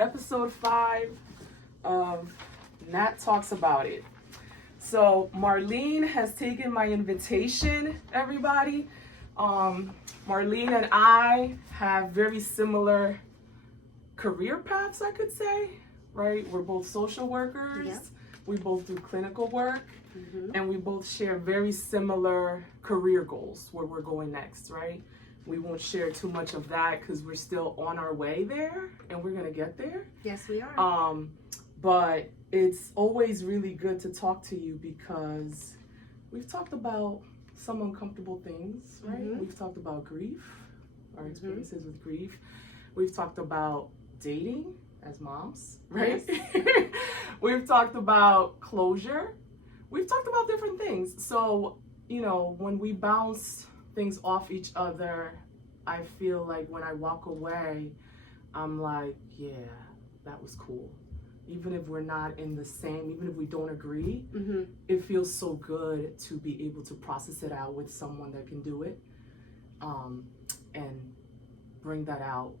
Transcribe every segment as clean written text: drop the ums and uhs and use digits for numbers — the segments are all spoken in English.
episode 5 of Nat Talks About It. So Marlene has taken my invitation, everybody. Marlene and I have very similar career paths, I could say, right? We're both social workers. Yep. We both do clinical work. Mm-hmm. And we both share very similar career goals where we're going next, right? We won't share too much of that because we're still on our way there and we're gonna get there. Yes, we are. But it's always really good to talk to you because we've talked about some uncomfortable things, right? Mm-hmm. We've talked about grief, our experiences with grief. We've talked about dating as moms, right? Yes. We've talked about closure. We've talked about different things. So, you know, when we bounce things off each other, I feel like when I walk away, I'm like, yeah, that was cool. Even if we're not in the same, even if we don't agree, Mm-hmm. it feels so good to be able to process it out with someone that can do it, and bring that out.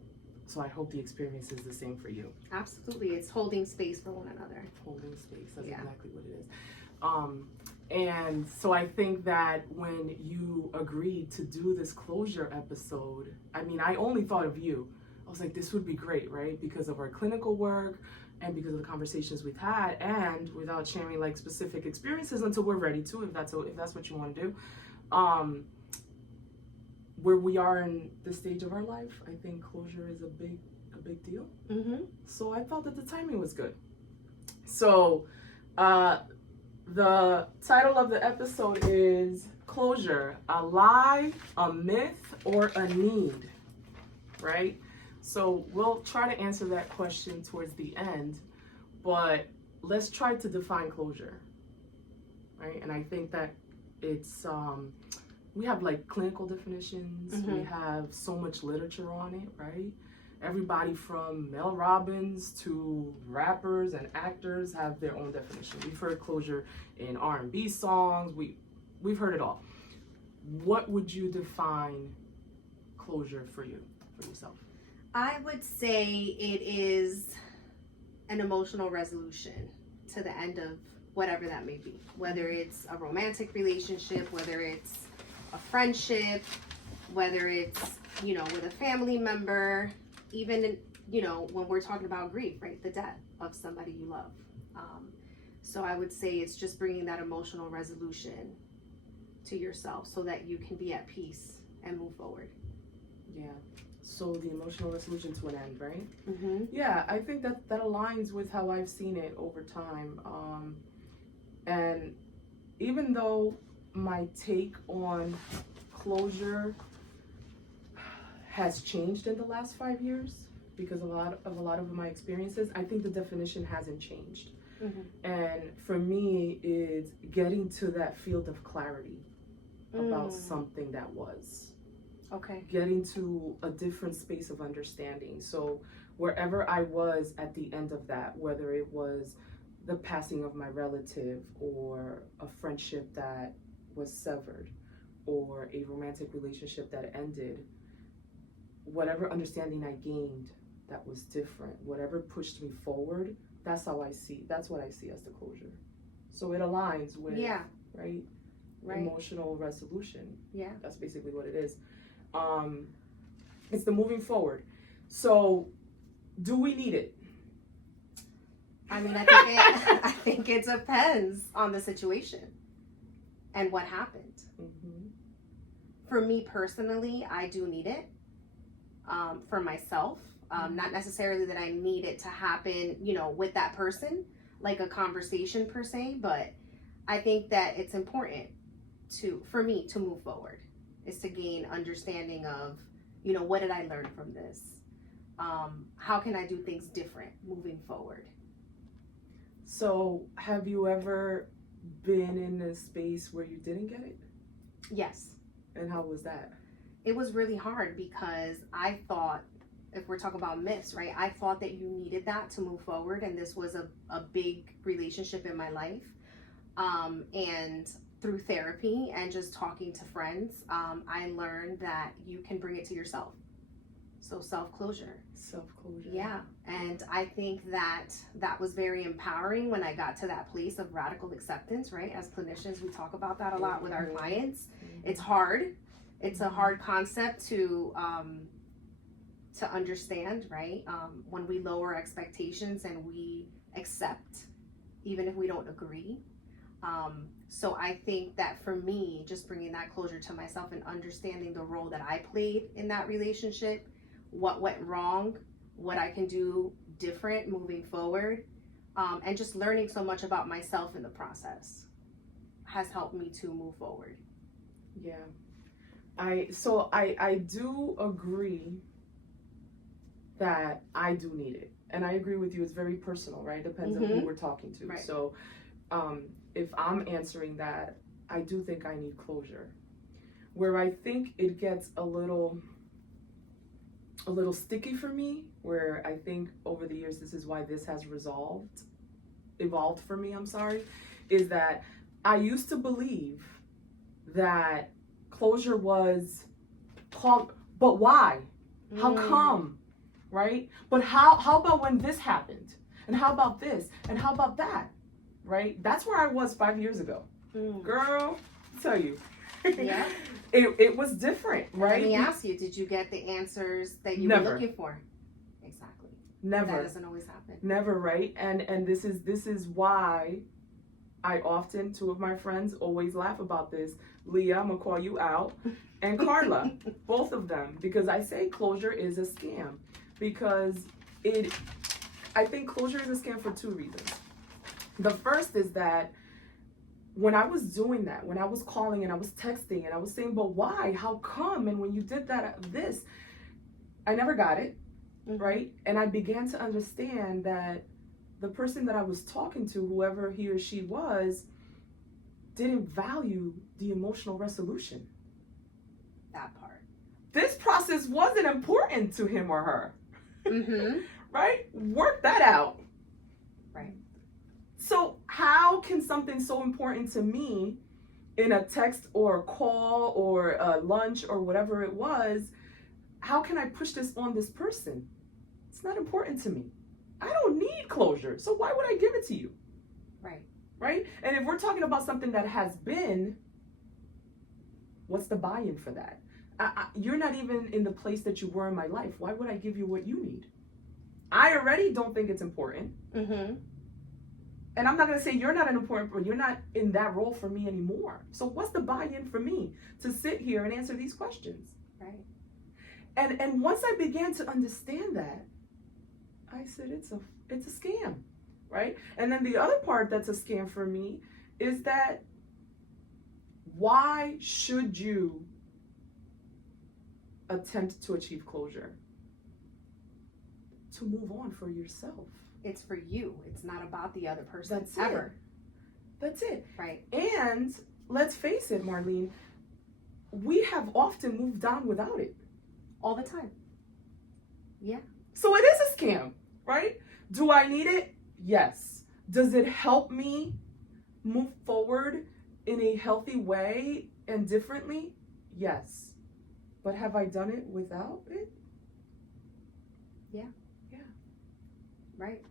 So I hope the experience is the same for you. Absolutely. It's holding space for one another. Holding space, that's Yeah. exactly what it is. And so I think that when you agreed to do this closure episode, I mean, I only thought of you. I was like, this would be great, right? Because of our clinical work and because of the conversations we've had, and without sharing like specific experiences until we're ready to, if that's what you want to do. Where we are in the stage of our life, I think closure is a big deal. Mm-hmm. So I thought that the timing was good. So, the title of the episode is Closure, a lie, a myth, or a need, right? So we'll try to answer that question towards the end, but let's try to define closure, right? And I think that it's, we have like clinical definitions, Mm-hmm. we have so much literature on it, right? Everybody from Mel Robbins to rappers and actors have their own definition. We've heard closure in R&B songs. We've heard it all. What would you define closure for you, for yourself? I would say it is an emotional resolution to the end of whatever that may be. Whether it's a romantic relationship, whether it's a friendship, whether it's, you know, with a family member, even, you know, when we're talking about grief, right? The death of somebody you love. So I would say it's just bringing that emotional resolution to yourself so that you can be at peace and move forward. Yeah. So the emotional resolution to an end, right? Mm-hmm. Yeah, I think that aligns with how I've seen it over time. And even though my take on closure has changed in the last 5 years because of a lot of my experiences, I think the definition hasn't changed. Mm-hmm. And for me, it's getting to that field of clarity about something that was. Okay. Getting to a different space of understanding. So wherever I was at the end of that, whether it was the passing of my relative or a friendship that was severed or a romantic relationship that ended, whatever understanding I gained that was different, whatever pushed me forward, that's what I see as the closure. So it aligns with, right? Emotional resolution. Yeah. That's basically what it is. It's the moving forward. So do we need it? I mean, I think it depends on the situation and what happened. Mm-hmm. For me personally, I do need it for myself. Not necessarily that I need it to happen, you know, with that person, like a conversation per se, but I think that it's important for me to move forward, is to gain understanding of, you know, what did I learn from this? How can I do things different moving forward? So have you ever been in a space where you didn't get it? Yes. And how was that? It was really hard because I thought, if we're talking about myths, right? I thought that you needed that to move forward, and this was a big relationship in my life. And through therapy and just talking to friends, I learned that you can bring it to yourself. So self-closure. Self-closure. Yeah. And I think that was very empowering when I got to that place of radical acceptance, right? As clinicians, we talk about that a lot with our clients. It's hard. It's a hard concept to understand, right? When we lower expectations and we accept, even if we don't agree. So I think that for me, just bringing that closure to myself and understanding the role that I played in that relationship, what went wrong, what I can do different moving forward, and just learning so much about myself in the process has helped me to move forward. Yeah. I do agree that I do need it. And I agree with you, it's very personal, right? Depends on who we're talking to. Right. So if I'm answering that, I do think I need closure. Where I think it gets a little sticky for me, where I think over the years, this is why this has evolved for me, is that I used to believe that closure was called, but why? How come? Right? But how about when this happened? And how about this? And how about that? Right? That's where I was 5 years ago. Girl, I'll tell you. Yeah. It was different, right? Let me ask you, did you get the answers that you were looking for? Exactly. Never. That doesn't always happen. Never, right? And this is why I often, two of my friends always laugh about this. Leah, I'm gonna call you out, and Carla, both of them, because I say closure is a scam. Because I think closure is a scam for two reasons. The first is that when I was doing that, when I was calling and I was texting and I was saying, but why? How come? And when you did that, I never got it, right? And I began to understand that the person that I was talking to, whoever he or she was, didn't value the emotional resolution. That part. This process wasn't important to him or her. Right? Work that out. Right. So how can something so important to me in a text or a call or a lunch or whatever it was, how can I push this on this person? It's not important to me. I don't need closure. So why would I give it to you? Right. Right? And if we're talking about something that has been, what's the buy-in for that? You're not even in the place that you were in my life. Why would I give you what you need? I already don't think it's important. And I'm not going to say you're not an important, but you're not in that role for me anymore. So what's the buy-in for me to sit here and answer these questions? Right. And once I began to understand that, I said it's a scam, right? And then the other part that's a scam for me is that why should you attempt to achieve closure? To move on for yourself. It's for you. It's not about the other person. That's ever. That's it. Right. And let's face it, Marlene, we have often moved on without it. All the time. Yeah. So it is a scam, right? Do I need it? Yes. Does it help me move forward in a healthy way and differently? Yes. But have I done it without it? Yeah. Yeah. Right.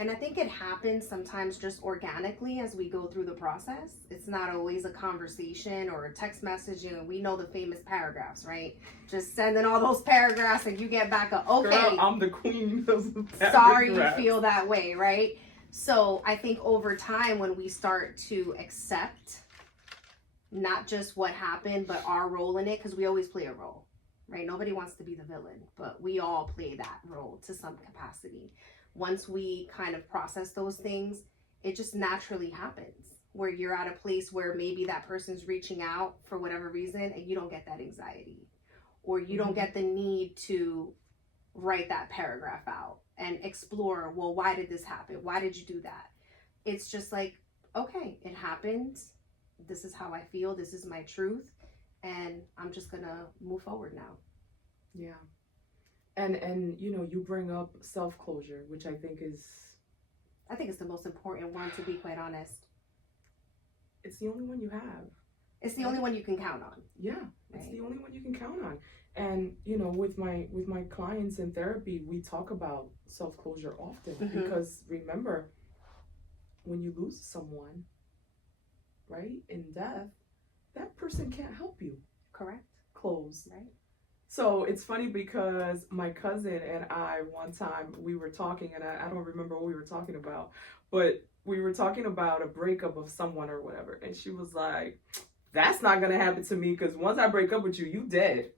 And I think it happens sometimes just organically as we go through the process. It's not always a conversation or a text message. You know, we know the famous paragraphs, right? Just sending all those paragraphs and you get back a, okay. Girl, I'm the queen of the paragraphs. Sorry you feel that way, right? So I think over time when we start to accept not just what happened, but our role in it, because we always play a role, right? Nobody wants to be the villain, but we all play that role to some capacity. Once we kind of process those things, it just naturally happens where you're at a place where maybe that person's reaching out for whatever reason and you don't get that anxiety or you don't get the need to write that paragraph out and explore, well, why did this happen? Why did you do that? It's just like, okay, it happened. This is how I feel. This is my truth. And I'm just going to move forward now. Yeah. And you know, you bring up self-closure, which I think it's the most important one, to be quite honest. It's the only one you have. It's the only one you can count on. Yeah, it's Right. the only one you can count on. And with my clients in therapy, we talk about self-closure often because remember, when you lose someone, right, in death, that person can't help you Correct. close. Right. So it's funny because my cousin and I, one time we were talking, and I don't remember what we were talking about, but we were talking about a breakup of someone or whatever. And she was like, that's not going to happen to me because once I break up with you, you dead.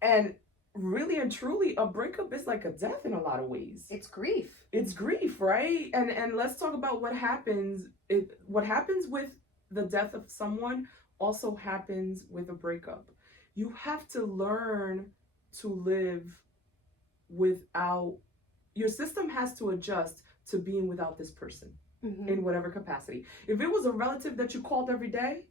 And really and truly, a breakup is like a death in a lot of ways. It's grief. It's grief, right? And let's talk about what happens. What happens with the death of someone also happens with a breakup. You have to learn to live without, your system has to adjust to being without this person in whatever capacity. If it was a relative that you called every day,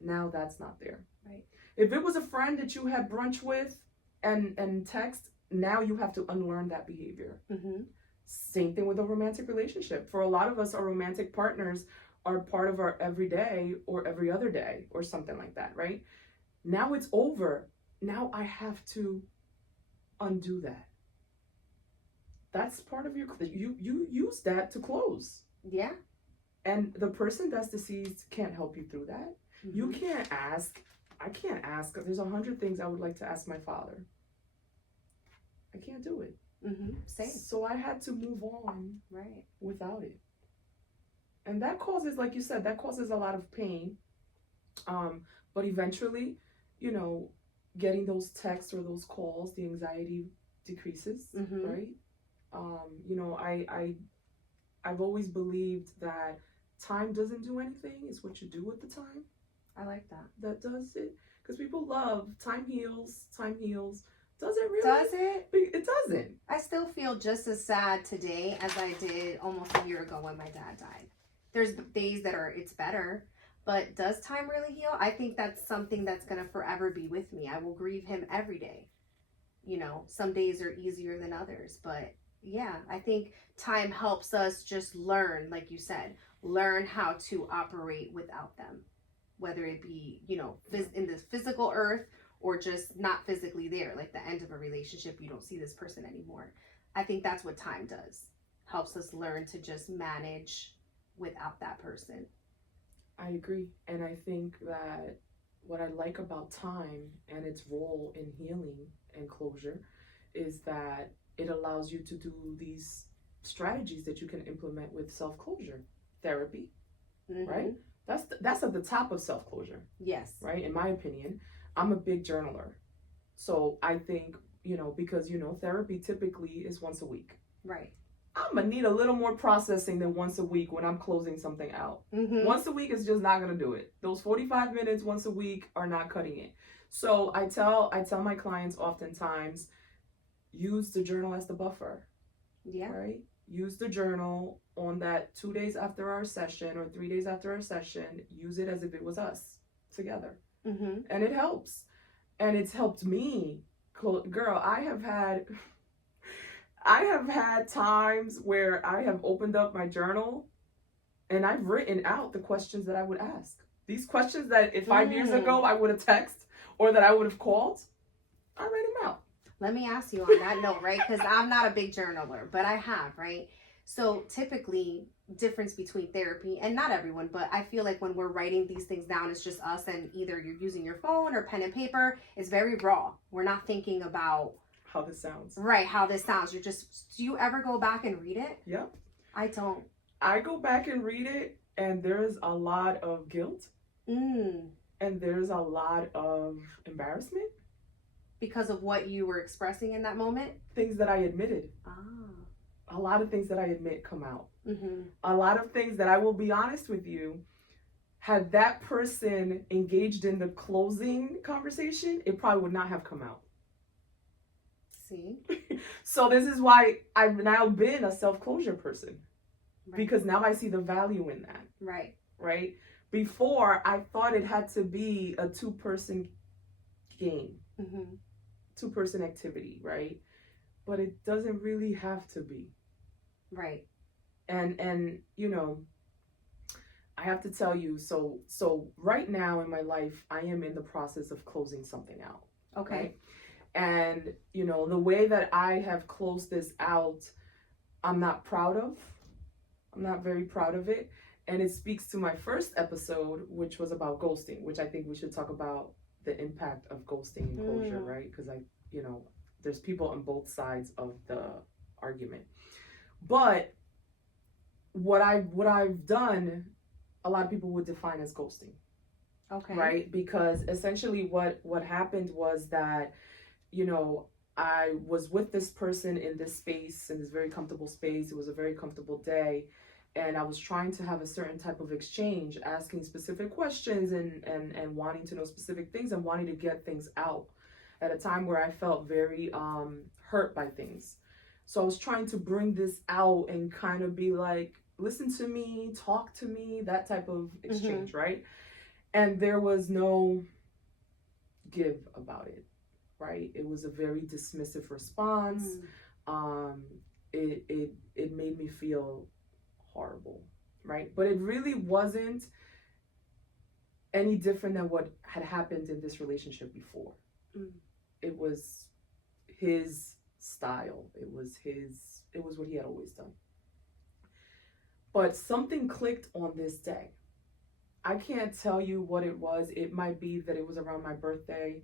now that's not there. Right. If it was a friend that you had brunch with and text, now you have to unlearn that behavior. Same thing with a romantic relationship. For a lot of us, our romantic partners are part of our everyday or every other day or something like that, right? Now it's over. Now I have to undo that. That's part of you use that to close. Yeah. And the person that's deceased can't help you through that. You can't ask. I can't ask. There's 100 things I would like to ask my father. I can't do it. Same. So I had to move on Right. without it. And that causes, like you said, that causes a lot of pain. But eventually, getting those texts or those calls, the anxiety decreases, right? I've always believed that time doesn't do anything. It's what you do with the time. I like that. That does it. Because people love time heals. Does it really? Does it? It doesn't. I still feel just as sad today as I did almost a year ago when my dad died. There's days that it's better, but does time really heal? I think that's something that's going to forever be with me. I will grieve him every day. Some days are easier than others, but yeah, I think time helps us just learn, like you said, learn how to operate without them, whether it be, in this physical earth or just not physically there, like the end of a relationship, you don't see this person anymore. I think that's what time does. Helps us learn to just manage without that person. I agree. And I think that what I like about time and its role in healing and closure is that it allows you to do these strategies that you can implement with self-closure. Therapy, right? That's at the top of self-closure. Yes. Right? In my opinion, I'm a big journaler. So I think, because, therapy typically is once a week. Right. I'm going to need a little more processing than once a week when I'm closing something out. Once a week is just not going to do it. Those 45 minutes once a week are not cutting it. So I tell my clients oftentimes, use the journal as the buffer. Yeah. Right? Use the journal on that 2 days after our session or 3 days after our session. Use it as if it was us together. And it helps. And it's helped me. Girl, I have had times where I have opened up my journal and I've written out the questions that I would ask. These questions that if 5 years ago I would have texted or that I would have called, I write them out. Let me ask you on that note, right? Because I'm not a big journaler, but I have, right? So typically, difference between therapy, and not everyone, but I feel like when we're writing these things down, it's just us and either you're using your phone or pen and paper. It's very raw. We're not thinking about how this sounds. Right, how this sounds. Do you ever go back and read it? Yep. I don't. I go back and read it, and there's a lot of guilt. And there's a lot of embarrassment. Because of what you were expressing in that moment? Things that I admitted. A lot of things that I admit come out. A lot of things that I will be honest with you, had that person engaged in the closing conversation, it probably would not have come out. See? So this is why I've now been a self-closure person. Right. Because now I see the value in that. Right. Right? Before, I thought it had to be a two-person game. Two-person activity, right? But it doesn't really have to be. Right. And I have to tell you, so right now in my life, I am in the process of closing something out. Okay. Right? And you know, the way that I have closed this out, I'm not proud of. I'm not very proud of it. And it speaks to my first episode, which was about ghosting, which I think we should talk about the impact of ghosting and closure, right? Because you know, there's people on both sides of the argument. But what I've done, a lot of people would define as ghosting. Okay. Right? Because essentially what happened was that, you know, I was with this person in this space, in this very comfortable space. It was a very comfortable day. And I was trying to have a certain type of exchange, asking specific questions and wanting to know specific things and wanting to get things out at a time where I felt very hurt by things. So I was trying to bring this out and kind of be like, listen to me, talk to me, that type of exchange, right? And there was no give about it, right? It was a very dismissive response. It made me feel horrible, right? But it really wasn't any different than what had happened in this relationship before. It was his style. It was what he had always done. But something clicked on this day. I can't tell you what it was. It might be that it was around my birthday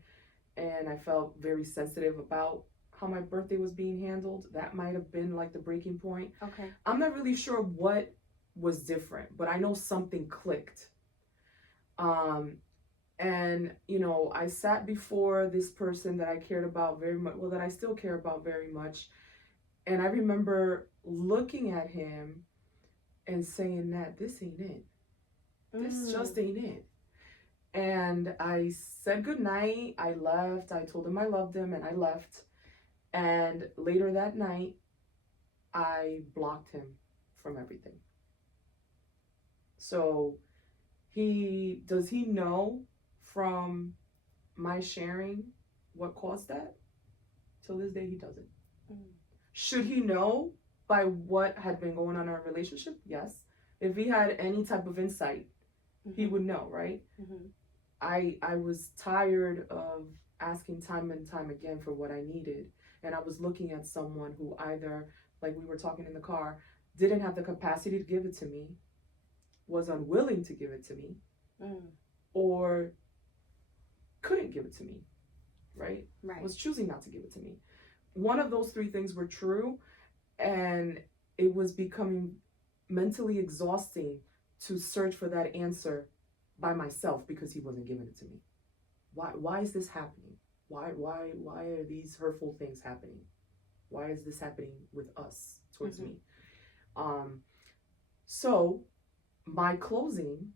and I felt very sensitive about how my birthday was being handled. That might have been like the breaking point. Okay. I'm not really sure what was different, but I know something clicked. And you know, I sat before this person that I cared about very much, well, that I still care about very much. And I remember looking at him and saying that this ain't it. This just ain't it. And I said goodnight. I left. I told him I loved him and I left. And later that night, I blocked him from everything. So does he know from my sharing what caused that? Till this day, he doesn't. Should he know by what had been going on in our relationship? Yes. If he had any type of insight, he would know, right? I was tired of asking time and time again for what I needed. And I was looking at someone who either, like we were talking in the car, didn't have the capacity to give it to me, was unwilling to give it to me, or couldn't give it to me, right? Was choosing not to give it to me. One of those three things were true, and it was becoming mentally exhausting to search for that answer by myself because he wasn't giving it to me. Why is this happening? Why are these hurtful things happening? Why is this happening with us towards me? So my closing,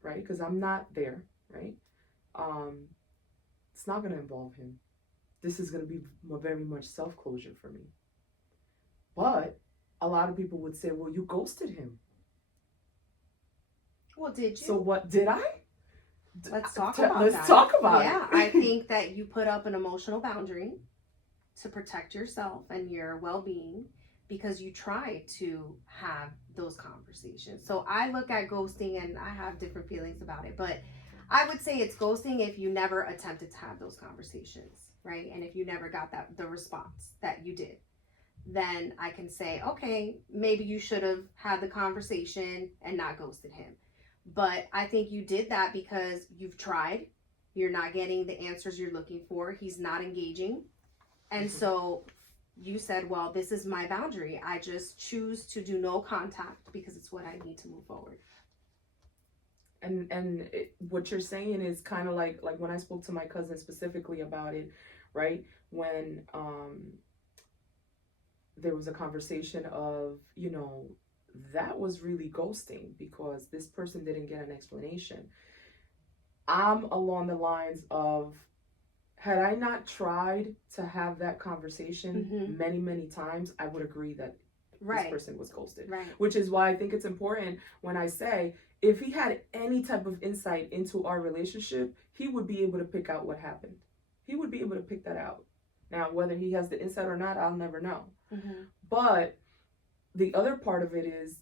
right? Because I'm not there, right? It's not going to involve him. This is going to be very much self-closure for me. But a lot of people would say, well, you ghosted him. Well, did you? So what, did I? Let's talk about that. Let's talk about it. Yeah, I think that you put up an emotional boundary to protect yourself and your well-being because you try to have those conversations. So I look at ghosting and I have different feelings about it, but I would say it's ghosting if you never attempted to have those conversations, right? And if you never got the response that you did, then I can say, okay, maybe you should have had the conversation and not ghosted him. But I think you did that because you've tried. You're not getting the answers you're looking for. He's not engaging. And so you said, well, this is my boundary. I just choose to do no contact because it's what I need to move forward. And what you're saying is kind of like when I spoke to my cousin specifically about it, right? When there was a conversation of, you know, that was really ghosting because this person didn't get an explanation. I'm along the lines of, had I not tried to have that conversation many, many times, I would agree that this person was ghosted. Right. Which is why I think it's important when I say, if he had any type of insight into our relationship, he would be able to pick out what happened. He would be able to pick that out. Now, whether he has the insight or not, I'll never know. But the other part of it is,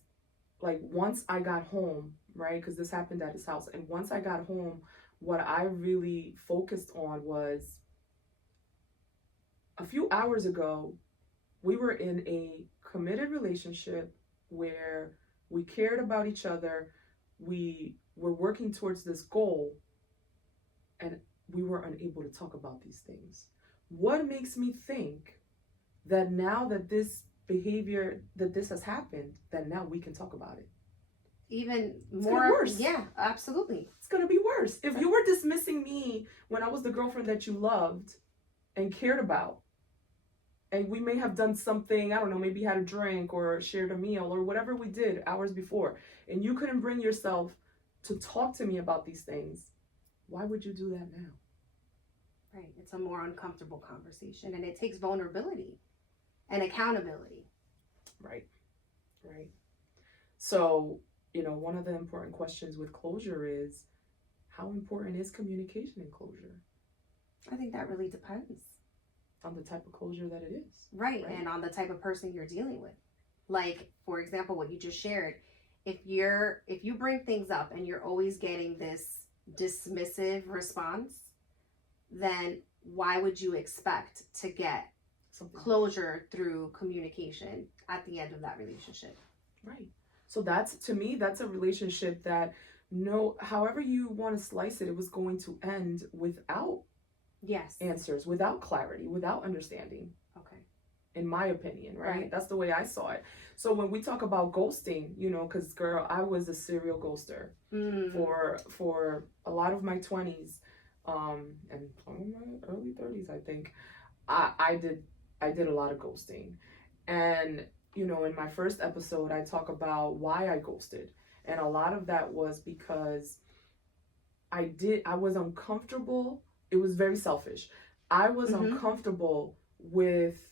like once I got home, right? Because this happened at his house. And once I got home, what I really focused on was a few hours ago, we were in a committed relationship where we cared about each other. We were working towards this goal, and we were unable to talk about these things. What makes me think that now that this behavior, that this has happened, that now we can talk about it? Even It's more gonna be worse. Yeah, absolutely. It's gonna be worse. If you were dismissing me when I was the girlfriend that you loved and cared about, and we may have done something, I don't know, maybe had a drink or shared a meal or whatever we did hours before, and you couldn't bring yourself to talk to me about these things, why would you do that now? Right. It's a more uncomfortable conversation, and it takes vulnerability and accountability. Right. Right. So, one of the important questions with closure is, how important is communication in closure? I think that really depends On the type of closure that it is. Right. And on the type of person you're dealing with. Like, for example, what you just shared, if you bring things up and you're always getting this dismissive response, then why would you expect to get Something closure through communication at the end of that relationship? Right. So to me, that's a relationship that, however you want to slice it, it was going to end without Yes. answers, without clarity, without understanding. Okay. In my opinion, right? Right. That's the way I saw it. So when we talk about ghosting, because girl, I was a serial ghoster for a lot of my 20s, and some of my early 30s, I think. I did a lot of ghosting. And in my first episode, I talk about why I ghosted. And a lot of that was because I was uncomfortable. It was very selfish. I was uncomfortable with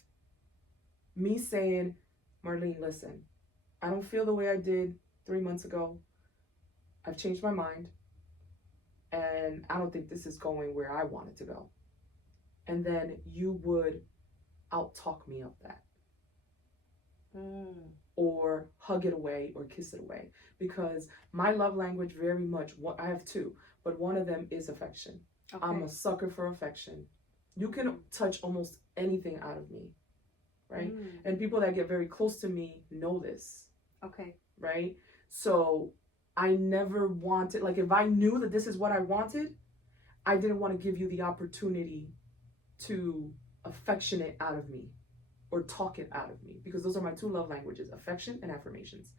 me saying, Marlene, listen, I don't feel the way I did 3 months ago. I've changed my mind. And I don't think this is going where I want it to go. And then you would out-talk me of that. Or hug it away or kiss it away. Because my love language very much, I have two, but one of them is affection. Okay. I'm a sucker for affection. You can touch almost anything out of me, right? And people that get very close to me know this. Okay. Right? So I never wanted, like, if I knew that this is what I wanted, I didn't want to give you the opportunity to affection it out of me or talk it out of me, because those are my two love languages, affection and affirmations.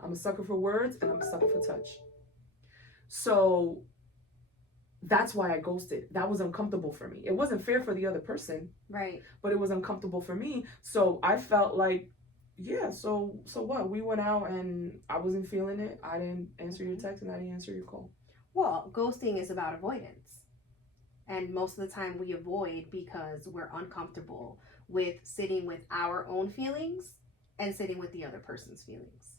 I'm a sucker for words and I'm a sucker for touch. So that's why I ghosted. That was uncomfortable for me. It wasn't fair for the other person. Right. But it was uncomfortable for me. So I felt like, yeah, so what? We went out and I wasn't feeling it. I didn't answer your text and I didn't answer your call. Well, ghosting is about avoidance. And most of the time we avoid because we're uncomfortable with sitting with our own feelings and sitting with the other person's feelings,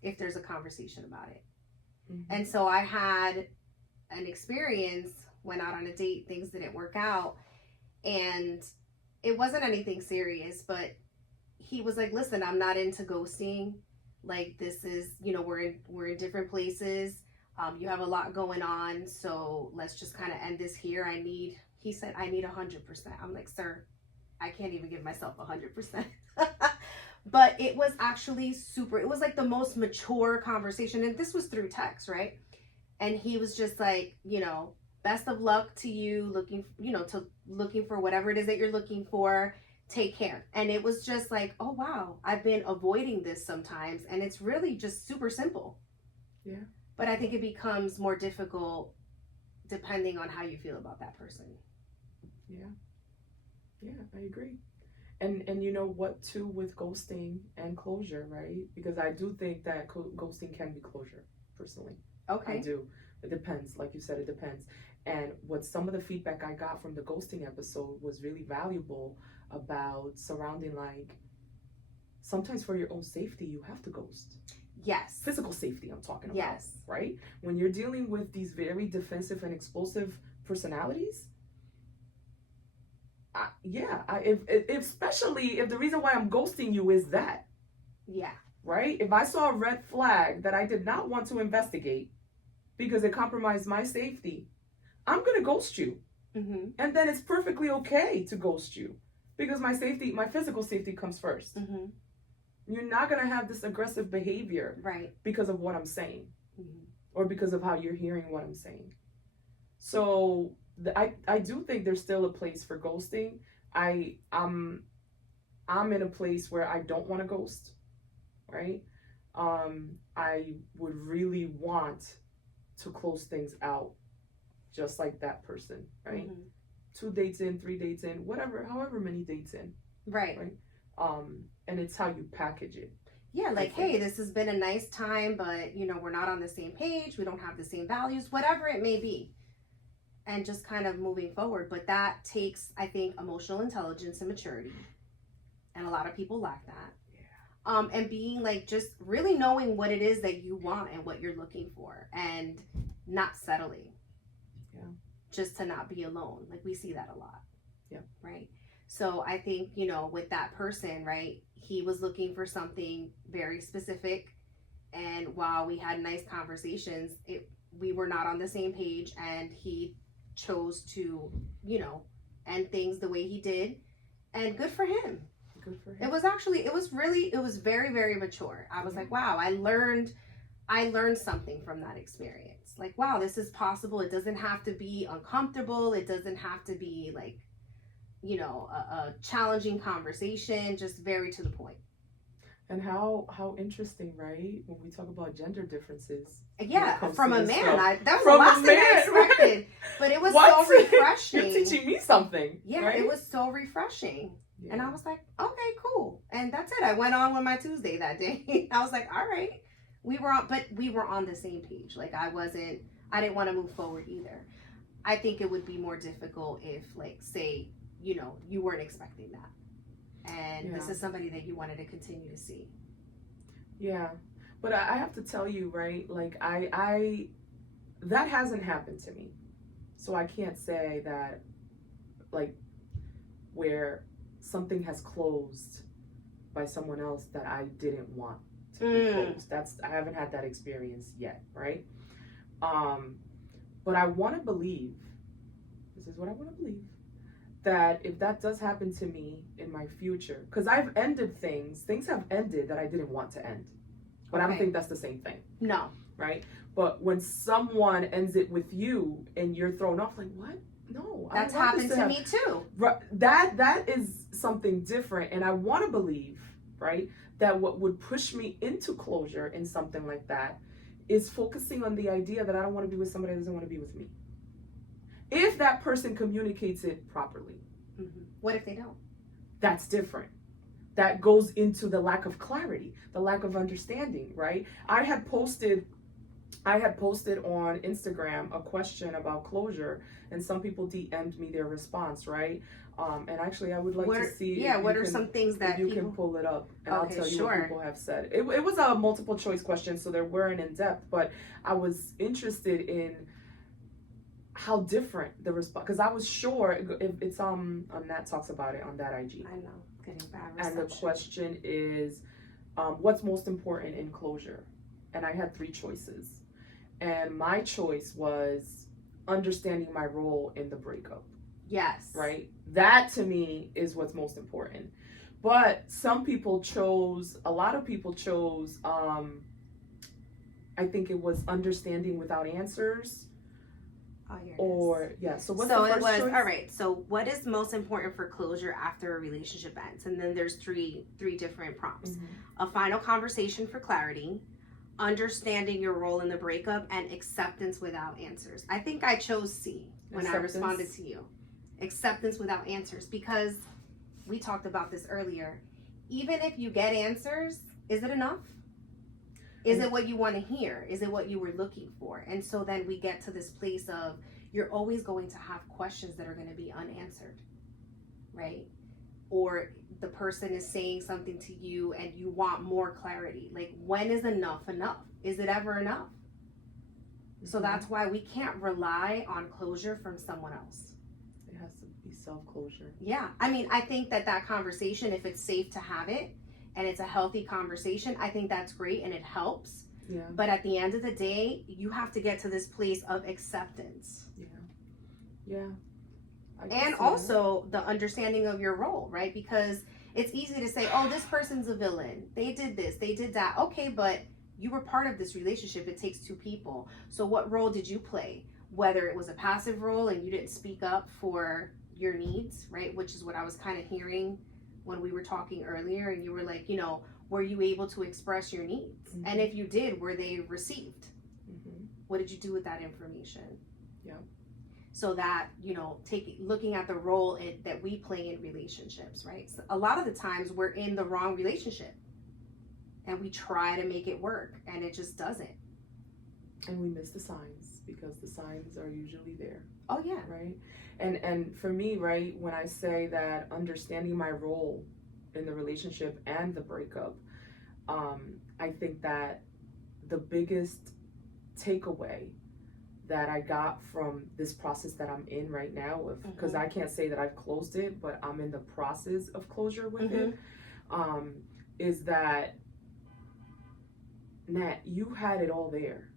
if there's a conversation about it. And so I had an experience, went out on a date, things didn't work out, and it wasn't anything serious, but he was like, listen, I'm not into ghosting. Like, this is, we're in different places. You have a lot going on, so let's just kind of end this here. He said, I need 100%. I'm like, sir, I can't even give myself 100%. But it was actually it was like the most mature conversation. And this was through text, right? And he was just like, best of luck to you, looking for whatever it is that you're looking for. Take care. And it was just like, oh, wow, I've been avoiding this sometimes. And it's really just super simple. Yeah. But I think it becomes more difficult depending on how you feel about that person. Yeah. Yeah, I agree. And you know what, too, with ghosting and closure, right? Because I do think that ghosting can be closure, personally. Okay. I do. It depends. Like you said, it depends. And what some of the feedback I got from the ghosting episode was really valuable about surrounding, like, sometimes for your own safety, you have to ghost. Yes. Physical safety, I'm talking about. Yes. Right? When you're dealing with these very defensive and explosive personalities, especially if the reason why I'm ghosting you is that. Yeah. right? If I saw a red flag that I did not want to investigate because it compromised my safety, I'm going to ghost you. Mm-hmm. And then it's perfectly okay to ghost you because my safety, my physical safety comes first. Mm-hmm. You're not going to have this aggressive behavior Right. because of what I'm saying Mm-hmm. or because of how you're hearing what I'm saying. So I do think there's still a place for ghosting. I'm in a place where I don't want to ghost, right? I would really want to close things out just like that person, right? Mm-hmm. 2 dates in, 3 dates in, whatever, however many dates in. Right. And it's how you package it. Yeah, like, hey, this has been a nice time, but, you know, we're not on the same page. We don't have the same values, whatever it may be. And just kind of moving forward. But that takes, I think, emotional intelligence and maturity. And a lot of people lack that. Yeah. And being like, just really knowing what it is that you want and what you're looking for and not settling. Yeah. Just to not be alone. Like, we see that a lot. Yeah. Right. So I think, you know, with that person, right, he was looking for something very specific. And while we had nice conversations, we were not on the same page, and he chose to, you know, end things the way he did. And good for him. Good for him. It was very, very mature. I was like, wow, I learned something from that experience. Like, wow, this is possible. It doesn't have to be uncomfortable. It doesn't have to be like, you know, a challenging conversation, just very to the point. And how interesting, right? When we talk about gender differences. Yeah, from a man. That was from the last thing I expected. But it was so refreshing. You're teaching me something. Yeah, right? It was so refreshing. Yeah. And I was like, okay, cool. And that's it. I went on with my Tuesday that day. I was like, all right. We were on the same page. Like, I didn't want to move forward either. I think it would be more difficult if, like, say, you know, you weren't expecting that. And this is somebody that you wanted to continue to see. Yeah. But I have to tell you, right, like, I that hasn't happened to me. So I can't say that, like, where something has closed by someone else that I didn't want to be closed. I haven't had that experience yet, right? But I want to believe, this is what I want to believe, that if that does happen to me in my future, because I've ended things have ended that I didn't want to end. But I don't think that's the same thing. No. Right? But when someone ends it with you and you're thrown off, like, what? No. That's happened to me too. That is something different. And I want to believe, right, that what would push me into closure in something like that is focusing on the idea that I don't want to be with somebody that doesn't want to be with me. If that person communicates it properly. Mm-hmm. What if they don't? That's different. That goes into the lack of clarity, the lack of understanding, right? I had posted on Instagram a question about closure, and some people DM'd me their response, right? And actually, I would like to see. Yeah, what are some things that you can pull it up, and I'll tell you what people have said. It was a multiple choice question, so there weren't in depth, but I was interested in how different the response, because I was sure it's Nat talks about it on that IG. I know, getting bad reception. And the question is, what's most important in closure? And I had 3 choices, and my choice was understanding my role in the breakup. Yes. Right? That to me is what's most important. But a lot of people chose, I think it was understanding without answers. Oh, here so what's the first choice? All right, so what is most important for closure after a relationship ends? And then there's three different prompts. Mm-hmm. A final conversation for clarity, understanding your role in the breakup, and acceptance without answers. I think I chose C when I responded to you. Acceptance without answers, because we talked about this earlier. Even if you get answers, is it enough? Is it what you want to hear? Is it what you were looking for? And so then we get to this place of you're always going to have questions that are going to be unanswered, right? Or the person is saying something to you and you want more clarity. Like, when is enough enough? Is it ever enough? Mm-hmm. So that's why we can't rely on closure from someone else. It has to be self-closure. Yeah. I mean, I think that conversation, if it's safe to have it, and it's a healthy conversation, I think that's great and it helps. Yeah. But at the end of the day, you have to get to this place of acceptance. Yeah. Yeah. And also the understanding of your role, right? Because it's easy to say, oh, this person's a villain. They did this, they did that. Okay, but you were part of this relationship. It takes two people. So what role did you play? Whether it was a passive role and you didn't speak up for your needs, right? Which is what I was kind of hearing when we were talking earlier. And you were like, you know, were you able to express your needs? Mm-hmm. And if you did, were they received? Mm-hmm. What did you do with that information? Yeah. So that, you know, looking at the role that we play in relationships, right? So a lot of the times we're in the wrong relationship and we try to make it work and it just doesn't. And we miss the signs because the signs are usually there. Oh yeah. Right. And for me, right, when I say that understanding my role in the relationship and the breakup, I think that the biggest takeaway that I got from this process that I'm in right now, because I can't say that I've closed it, but I'm in the process of closure with it, is that, Nat, you had it all there.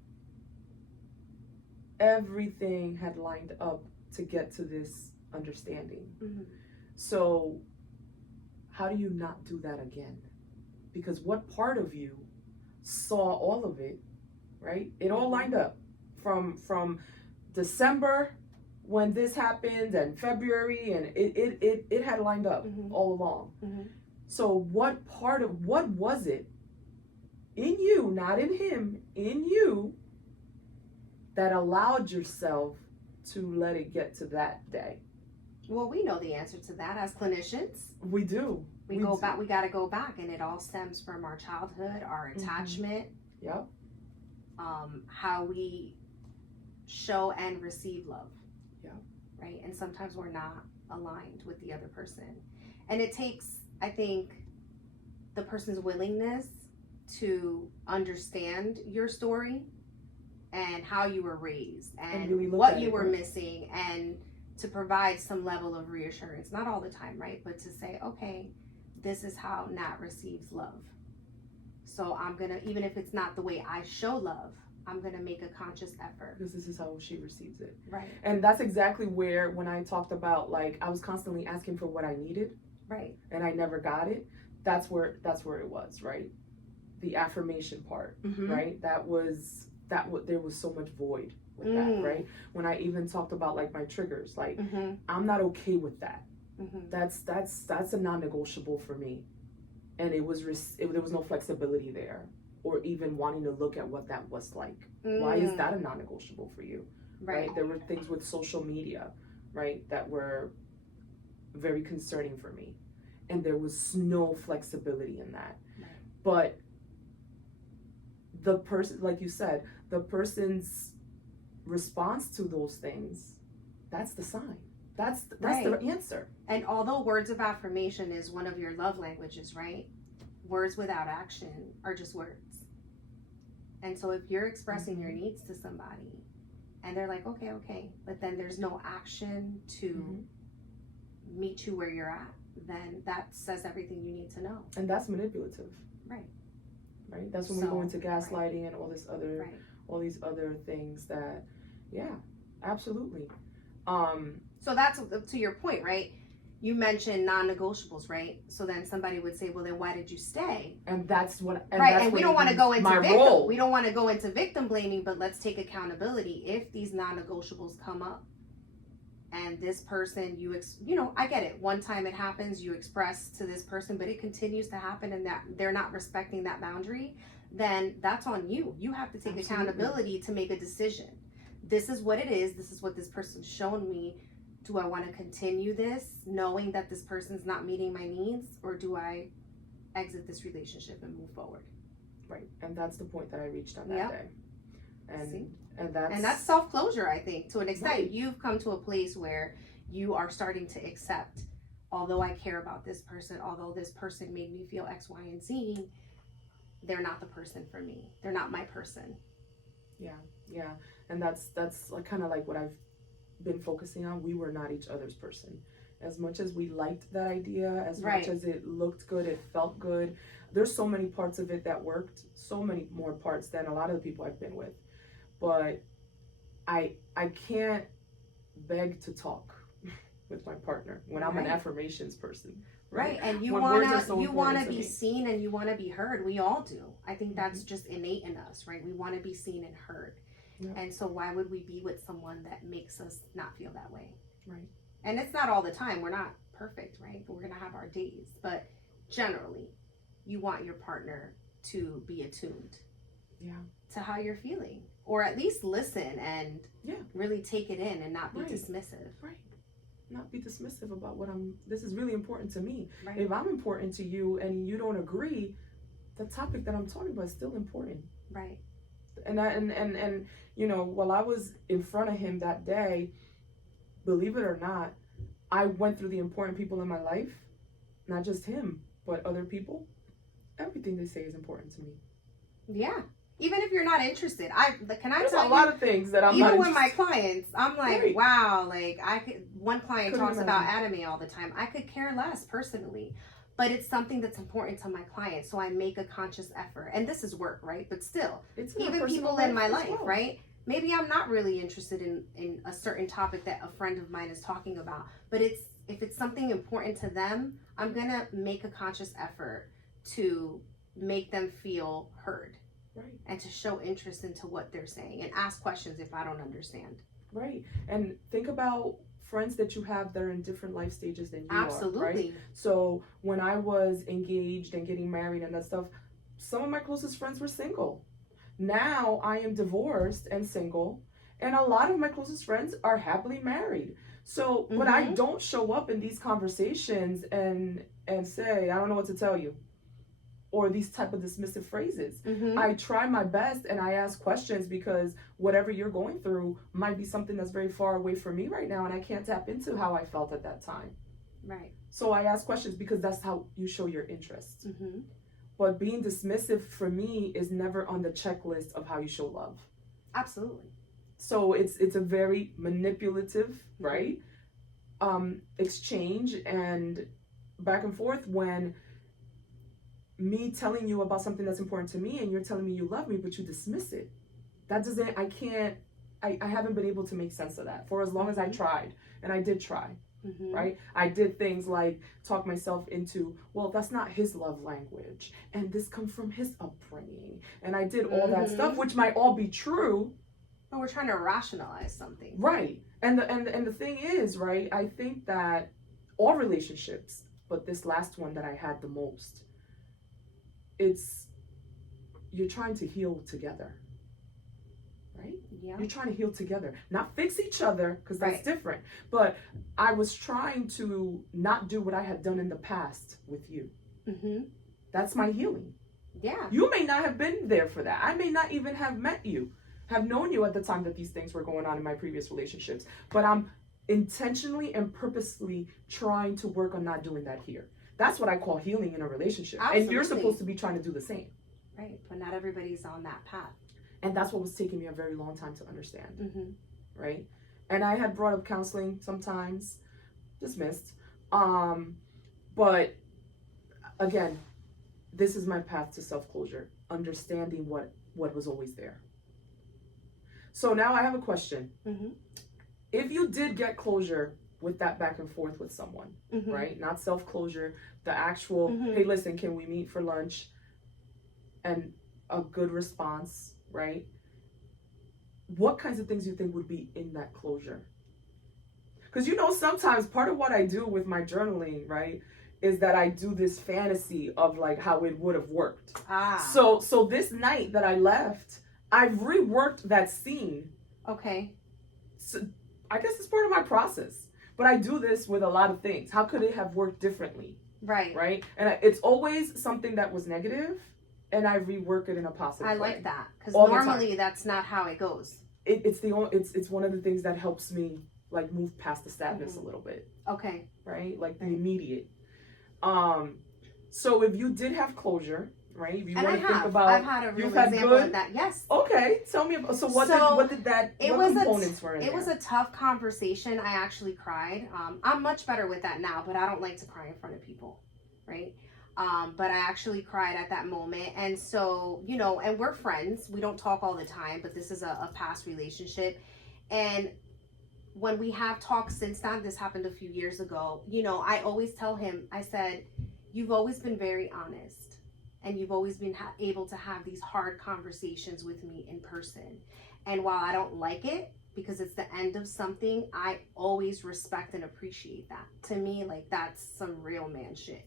Everything had lined up to get to this understanding. So how do you not do that again? Because what part of you saw all of it, right? It all lined up from December when this happened and February, and it had lined up all along. So what was it in you, not in him, in you, that allowed yourself to let it get to that day? Well, we know the answer to that as clinicians. We do. We go back. We got to go back, and it all stems from our childhood, our attachment. Yep. How we show and receive love. Yeah. Right. And sometimes we're not aligned with the other person, and it takes, I think, the person's willingness to understand your story and how you were raised and really what you were missing, and to provide some level of reassurance, not all the time, right? But to say, okay, this is how Nat receives love. So I'm gonna, even if it's not the way I show love, I'm gonna make a conscious effort. Because this is how she receives it. Right. And that's exactly where, when I talked about, like, I was constantly asking for what I needed. Right. And I never got it. That's where it was, right? The affirmation part, right? There was so much void with that, right? When I even talked about, like, my triggers, like, I'm not okay with that. That's a non-negotiable for me. And there was no flexibility there, or even wanting to look at what that was like. Why is that a non-negotiable for you? Right? There were things with social media, right, that were very concerning for me, and there was no flexibility in that. But the person, like you said, the person's response to those things, that's the sign. That's the answer. And although words of affirmation is one of your love languages, right? Words without action are just words. And so if you're expressing your needs to somebody and they're like, okay, but then there's no action to meet you where you're at, then that says everything you need to know. And that's manipulative. Right? That's when we go into gaslighting and all this other, all these other things that, absolutely. So that's to your point, right? You mentioned non-negotiables, right? So then somebody would say, well, then why did you stay? And that's what, and we don't want to go into victim. We don't want to go into victim blaming, but let's take accountability. If these non-negotiables come up, and this person, I get it. One time it happens, you express to this person, but it continues to happen, and that they're not respecting that boundary, then that's on you. You have to take accountability to make a decision. This is what it is. This is what this person's shown me. Do I want to continue this knowing that this person's not meeting my needs, or do I exit this relationship and move forward? Right. And that's the point that I reached on that day. And that's self-closure, I think, to an extent. You've come to a place where you are starting to accept, although I care about this person, although this person made me feel X, Y, and Z, they're not the person for me. They're not my person. Yeah. And that's like kind of like what I've been focusing on. We were not each other's person. as much as we liked that idea, as Right. much as it looked good, it felt good, there's so many parts of it that worked, so many more parts than a lot of the people I've been with. But I can't beg to talk with my partner when I'm an Right. affirmations person. Right, and you When words are wanna so you important wanna to be me. seen and you wanna be heard. We all do. I think that's just innate in us, right? We want to be seen and heard. Yeah. And so why would we be with someone that makes us not feel that way? Right. And it's not all the time. We're not perfect, right? We're gonna have our days, but generally, you want your partner to be attuned, Yeah. to how you're feeling, or at least listen and Yeah. really take it in and not be Right. dismissive. Right. Not be dismissive about this is really important to me. Right. If I'm important to you and you don't agree, the topic that I'm talking about is still important. Right. And while I was in front of him that day, believe it or not, I went through the important people in my life, not just him, but other people. Everything they say is important to me. Yeah. Even if you're not interested, There's tell a you, lot of things that I'm even not with my interested. clients, I'm like, Right. wow, like one client Couldn't talks about imagine. anime all the time. I could care less personally, but it's something that's important to my client. So I make a conscious effort. And this is work, right? But still, It's in our even personal people in my as life, well. right? Maybe I'm not really interested in a certain topic that a friend of mine is talking about, but if it's something important to them, I'm going to make a conscious effort to make them feel heard. Right. And to show interest into what they're saying and ask questions if I don't understand. Right. And think about friends that you have that are in different life stages than you Absolutely. are. Right? So when I was engaged and getting married and that stuff, some of my closest friends were single. Now I am divorced and single, and a lot of my closest friends are happily married. So, but I don't show up in these conversations and say, I don't know what to tell you, or these type of dismissive phrases. I try my best and I ask questions because whatever you're going through might be something that's very far away from me right now, and I can't tap into how I felt at that time. Right. So I ask questions because that's how you show your interest. Mm-hmm. But being dismissive for me is never on the checklist of how you show love. Absolutely. So it's a very manipulative, right? Exchange and back and forth when me telling you about something that's important to me and you're telling me you love me, but you dismiss it. That doesn't, I haven't been able to make sense of that for as long as I tried. And I did try, right? I did things like talk myself into, well, that's not his love language. And this comes from his upbringing. And I did all that stuff, which might all be true. But we're trying to rationalize something. Right. And the thing is, right, I think that all relationships, but this last one that I had the most, you're trying to heal together, right? Yeah. You're trying to heal together, not fix each other, because that's different. But I was trying to not do what I had done in the past with you. That's my healing. Yeah. You may not have been there for that. I may not even have met you, have known you at the time that these things were going on in my previous relationships. But I'm intentionally and purposely trying to work on not doing that here. That's what I call healing in a relationship. Absolutely. And you're supposed to be trying to do the same. Right. But not everybody's on that path. And that's what was taking me a very long time to understand. Right? And I had brought up counseling sometimes, dismissed. But again, this is my path to self-closure, understanding what was always there. So now I have a question. If you did get closure with that back and forth with someone, right? Not self-closure, the actual, hey, listen, can we meet for lunch? And a good response, right? What kinds of things do you think would be in that closure? Because sometimes part of what I do with my journaling, right, is that I do this fantasy of like how it would have worked. So this night that I left, I've reworked that scene. Okay. So I guess it's part of my process. But I do this with a lot of things. How could it have worked differently? Right. Right? And it's always something that was negative, and I rework it in a positive way. I like that. Because normally that's not how it goes. It's one of the things that helps me like move past the sadness a little bit. Okay. Right? Like the immediate. So if you did have closure, right? If you And want to think about, I've had a real you've had example good? of that. Yes. Okay, tell me about. So what did that? It What was components were in it there? was a tough conversation. I actually cried. I'm much better with that now, but I don't like to cry in front of people, right? But I actually cried at that moment. And so, you know, and we're friends. We don't talk all the time, but this is a past relationship. And when we have talked since then, this happened a few years ago, you know, I always tell him, I said, you've always been very honest, and you've always been able to have these hard conversations with me in person. And while I don't like it, because it's the end of something, I always respect and appreciate that. To me, like, that's some real man shit.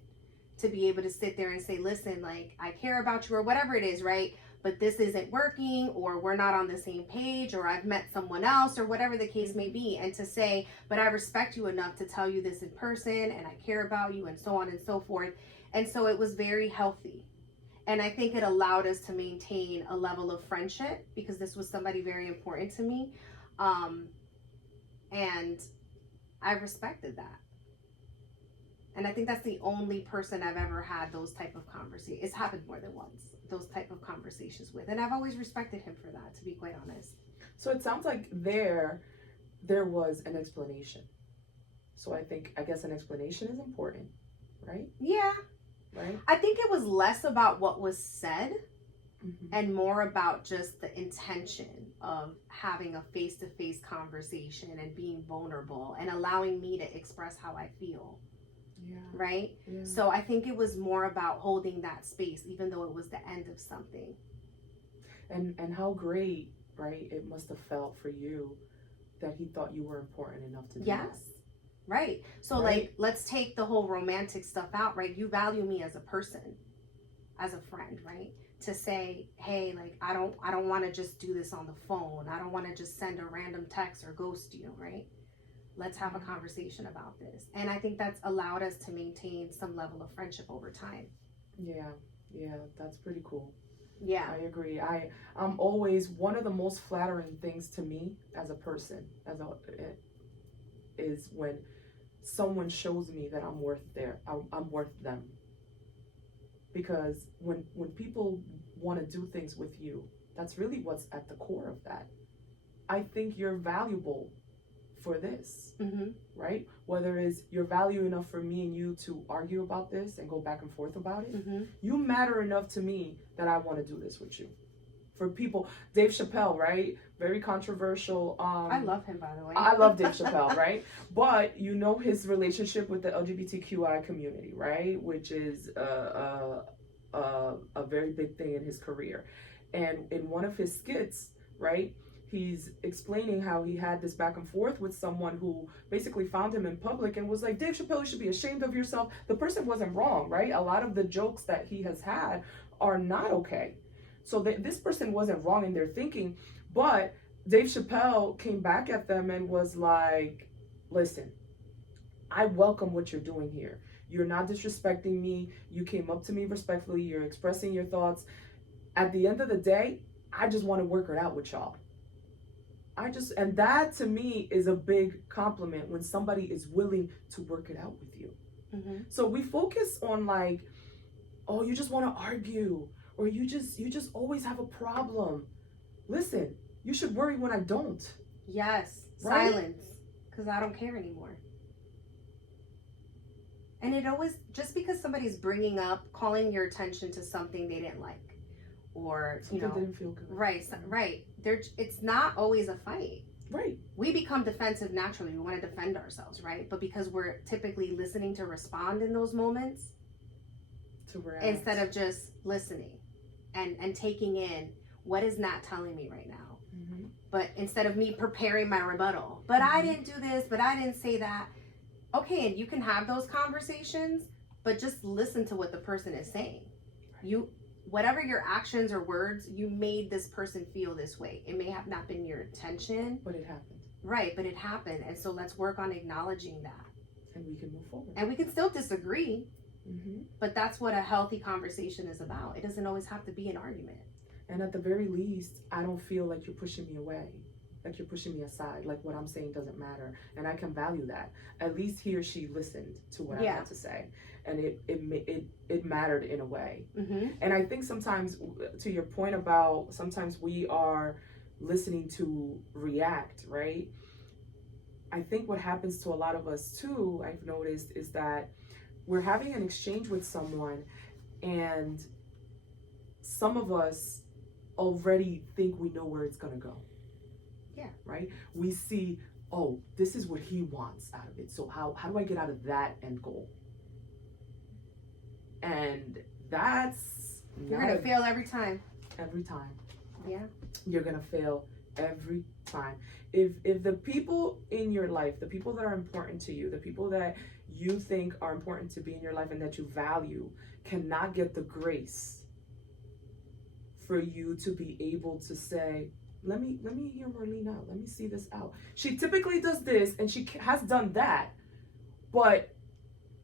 To be able to sit there and say, listen, like, I care about you, or whatever it is, right? But this isn't working, or we're not on the same page, or I've met someone else, or whatever the case may be. And to say, but I respect you enough to tell you this in person, and I care about you, and so on and so forth. And so it was very healthy. And I think it allowed us to maintain a level of friendship, because this was somebody very important to me. And I respected that. And I think that's the only person I've ever had those type of conversations. It's happened more than once, those type of conversations with. And I've always respected him for that, to be quite honest. So it sounds like there was an explanation. So I guess an explanation is important, right? Yeah. Right? I think it was less about what was said Mm-hmm. and more about just the intention of having a face-to-face conversation and being vulnerable and allowing me to express how I feel. Yeah. Right? Yeah. So I think it was more about holding that space, even though it was the end of something. And how great, right, it must have felt for you that he thought you were important enough to do Yes. that. Right. So Right. like, let's take the whole romantic stuff out, right? You value me as a person, as a friend, right? To say, hey, like, I don't want to just do this on the phone. I don't want to just send a random text or ghost you, right? Let's have a conversation about this. And I think that's allowed us to maintain some level of friendship over time. Yeah, that's pretty cool. Yeah. I agree. I'm always, one of the most flattering things to me as a person, is when someone shows me that I'm worth I'm worth them. Because when people want to do things with you, that's really what's at the core of that. I think you're valuable for this, Mm-hmm. right? Whether it's you're value enough for me and you to argue about this and go back and forth about it. Mm-hmm. You matter enough to me that I want to do this with you. For people, Dave Chappelle, right? Very controversial. I love him, by the way. I love Dave Chappelle, right? But you know his relationship with the LGBTQI community, right? Which is a very big thing in his career. And in one of his skits, right, he's explaining how he had this back and forth with someone who basically found him in public and was like, Dave Chappelle, you should be ashamed of yourself. The person wasn't wrong, right? A lot of the jokes that he has had are not okay. So this person wasn't wrong in their thinking, but Dave Chappelle came back at them and was like, listen, I welcome what you're doing here. You're not disrespecting me. You came up to me respectfully. You're expressing your thoughts. At the end of the day, I just want to work it out with y'all. And that to me is a big compliment when somebody is willing to work it out with you. Mm-hmm. So we focus on like, oh, you just want to argue, or you just always have a problem. Listen, you should worry when I don't. Yes. Right? Silence. Because I don't care anymore. And it always, just because somebody's bringing up, calling your attention to something they didn't like, or, Something you know, didn't feel good. right, right. It's not always a fight. Right. We become defensive naturally. We want to defend ourselves, right? But because we're typically listening to respond in those moments, To react. instead of just listening and taking in, what is Nat telling me right now? Mm-hmm. But instead of me preparing my rebuttal, but I didn't do this, but I didn't say that. Okay, and you can have those conversations, but just listen to what the person is saying. Whatever your actions or words, you made this person feel this way. It may have not been your intention. But it happened. Right, but it happened. And so let's work on acknowledging that. And we can move forward. And we can still disagree, Mm-hmm. but that's what a healthy conversation is about. It doesn't always have to be an argument. And at the very least, I don't feel like you're pushing me away. like you're pushing me aside, like what I'm saying doesn't matter, and I can value that. At least he or she listened to what I had to say, and it mattered in a way. And I think sometimes, to your point about sometimes we are listening to react, right? I think what happens to a lot of us too, I've noticed, is that we're having an exchange with someone, and some of us already think we know where it's gonna go. Yeah. Right? We see, oh, this is what he wants out of it. So how do I get out of that end goal? And that's you're gonna fail every time. Every time. Yeah. You're gonna fail every time. If the people in your life, the people that are important to you, the people that you think are important to be in your life and that you value, cannot get the grace for you to be able to say, let me hear Marlene out. Let me see this out. She typically does this and she has done that, but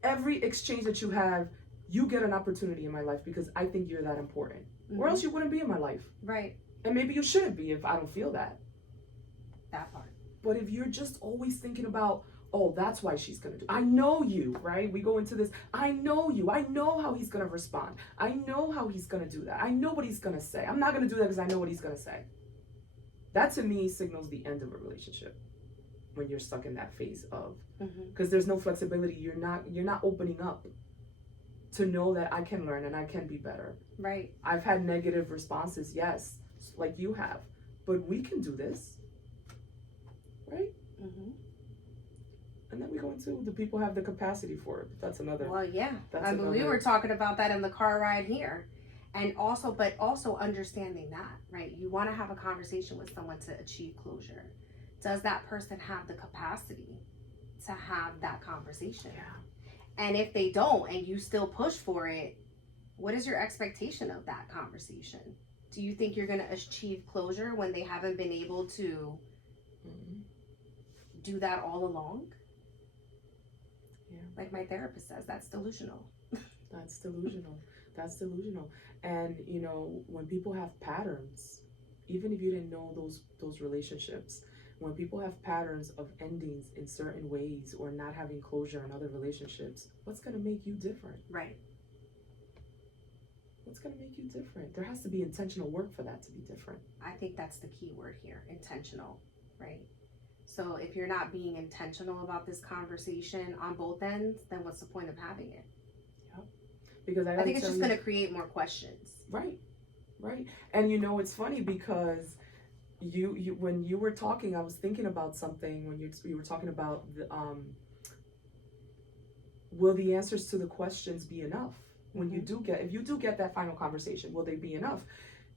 every exchange that you have, you get an opportunity in my life because I think you're that important. Or else you wouldn't be in my life. Right. And maybe you shouldn't be if I don't feel that. That part. But if you're just always thinking about, oh, that's why she's gonna do, I know you, right? We go into this, I know you, I know how he's gonna respond, I know how he's gonna do that, I know what he's gonna say, I'm not gonna do that because I know what he's gonna say. That to me signals the end of a relationship, when you're stuck in that phase of, because there's no flexibility. You're not opening up to know that I can learn and I can be better. Right. I've had negative responses, yes, like you have, but we can do this, right? And then we go into, do people have the capacity for it? That's another. Well, yeah. I mean, we were talking about that in the car ride here. And also understanding that, right? You want to have a conversation with someone to achieve closure. Does that person have the capacity to have that conversation? Yeah. And if they don't, and you still push for it, what is your expectation of that conversation? Do you think you're going to achieve closure when they haven't been able to do that all along? Yeah. Like my therapist says, that's delusional. That's delusional. That's delusional. And you know, when people have patterns, even if you didn't know those relationships, when people have patterns of endings in certain ways or not having closure in other relationships, what's going to make you different? Right. What's going to make you different? There has to be intentional work for that to be different. I think that's the key word here, intentional, right? So if you're not being intentional about this conversation on both ends, then what's the point of having it? Yep. Because I think it's just going to create more questions. Right. And you know, it's funny because you when you were talking, I was thinking about something when you were talking about the, will the answers to the questions be enough? When if you do get that final conversation, will they be enough?